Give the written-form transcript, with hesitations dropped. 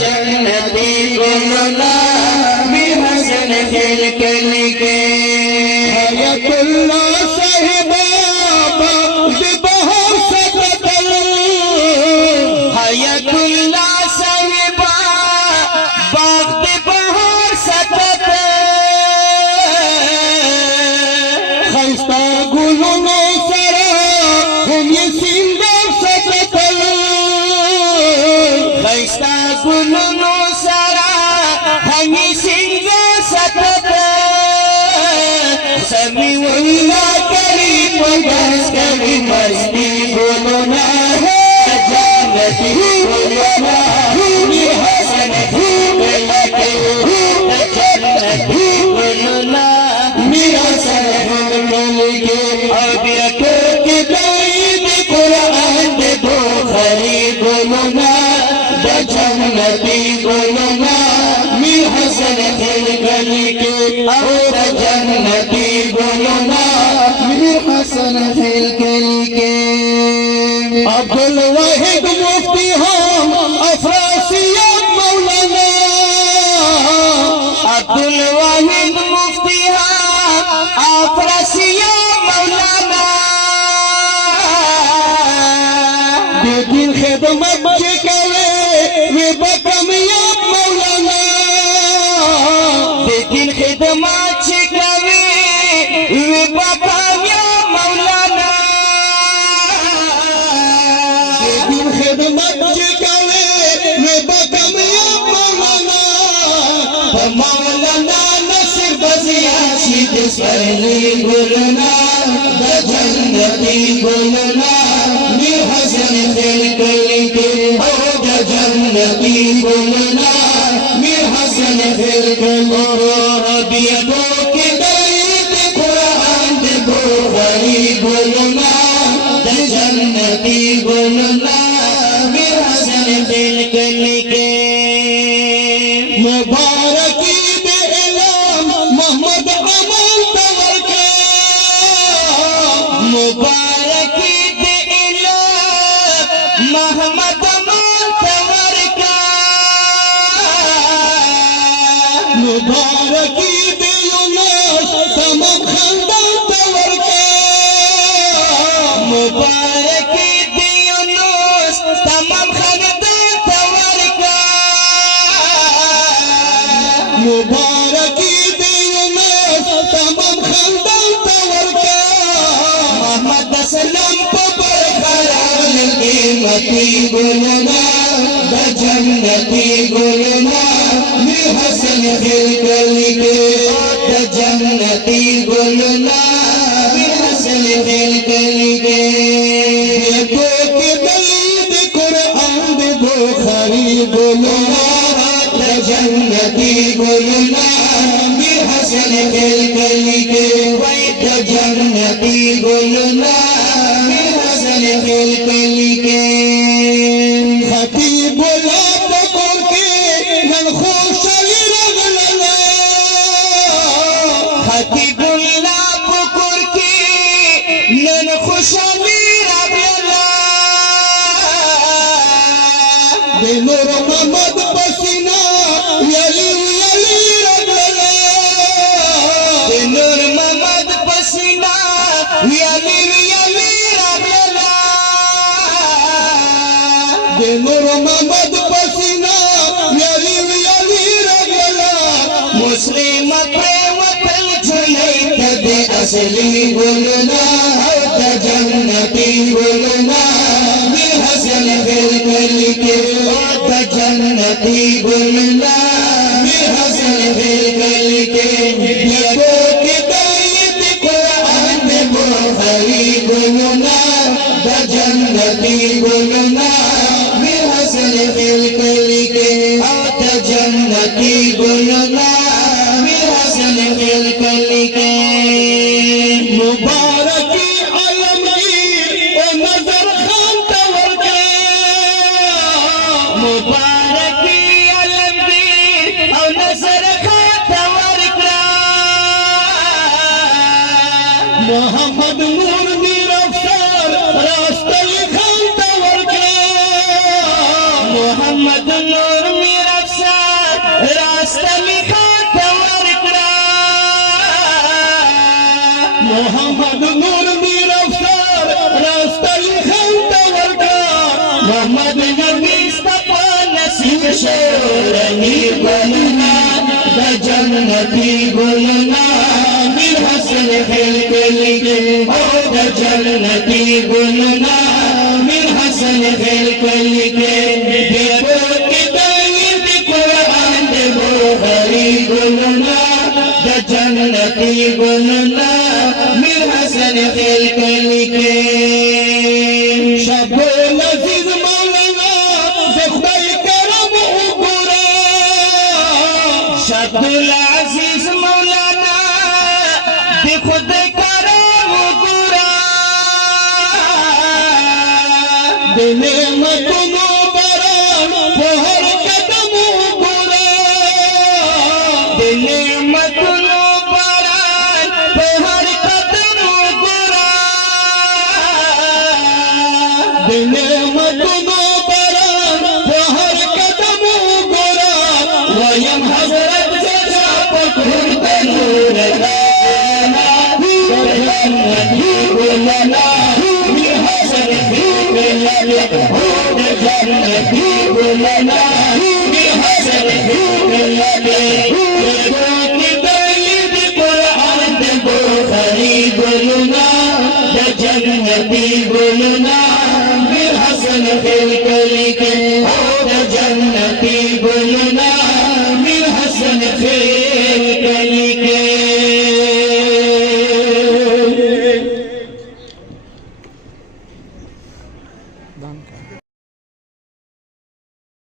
जन्नती गुलना बिहसन खेल के हयतुल्लाह साहिबा बहुत सतल हयतुल्लाह साहिबा बहुत सतल खस्ता गुलनो सरा हम ये सिंगर सतल खस्ता गुलनो सरा हम ये सिंगर सतल सभी वल्ला करी बस करी मस्ती गुलना जन्नती गुलना ये हसन जन्नती गुलना मेरा सरहद के अब के दाईद कुरान दे बुखारी गुलना जन्नती गुलना मेरा हसन के और जन्नती गुलना मेरा हसन के अब्दुल वाहिद मुफ्ती हम अफरासिया मौलाना अब्दुल वाहिद मुफ्ती हम अफरासिया मौलाना बेदिन खिदमत के करे वे बकमिया मौलाना बेदिन खिदमत के करे वे बकमिया मौलाना बेदिन खिदमत के करे वे बकमिया मौलाना मौलाना नसीर बजिया सीध सरली गुलना जन्नती गुलना मेर हसन खेल के जन्नती गुलना मेर हसन खेल के रबियतों के दरीद कुरान दे बुखारी गुलना जन्नती गुलना मेर हसन खेल के मुबारकी दे इलाम मोहम्मद अमन तवरका मुबारकी दे इलाम मोहम्मद अमन तवरका मुबारकी दे यूनुस तमाम खानदान तवरका मुबारकी दे यूनुस तमाम खानदान तवरका मुबारकी दे यूनुस तमाम खानदान तवरका मोहम्मद असलम को बरकरार कीमती गुलना जन्नती गुलना मेर हसन खेल के जन्नती गुलना मेर हसन खेल के के दलीद कुरान दे बुखारी गुलना जन्नती गुलना मेर हसन खेल के जन्नती गुलना मेर हसन खेल के खतीब बोला पकोर के नन खुशली रगलना खतीब बोला पकोर के नन खुशली रगलना बेनूर मोहम्मद पसीना यली यली रगलना बेनूर मोहम्मद पसीना यली यली रगलना बेनूर मोहम्मद पसीना यली यली रगलना मुस्लिम प्रेमतल झुलई दे असली गुलना जन्नती गुलना मेर हसन खेल के जन्नती गुलना मेर हसन खेल के के दाईद कुरान दे बुखारी गुलना जन्नती गुलना मेर हसन खेल के जन्नती गुलना मेर हसन खेल के मुबारकी आलमगीर ओ नजर खान तवरका मुबारकी आलमगीर ओ नजर खान तवरका मोहम्मद नूर मीर अफसर रास्ते खान तवरका محمد نور میرا افسر راستہ لکھا تور کرا محمد نور میرا افسر راستہ لکھا تور کرا محمد نبی استپا نصیب شورنی گلنا دا جنتی گلنا میر حسن خیل کے لگے دا جنتی گلنا میر حسن خیل کے لگے دیکھو کہ دائید قرآن دے بخاری گلنا دا جنتی گلنا میر حسن خیل کے لگے شب العزیز مولانا دے خدای کرم اگرا شب العزیز مولانا دے خدای کرم اگرا دے نعمتونو باران په هر قدم اگرا دے نعمتونو باران په هر قدم اگرا دے نعمتونو باران په هر قدم اگرا ویم حضرت زجا پکور دے نور دانا جنتی گلنا میر حسن خیل کے لگے جنتی گلنا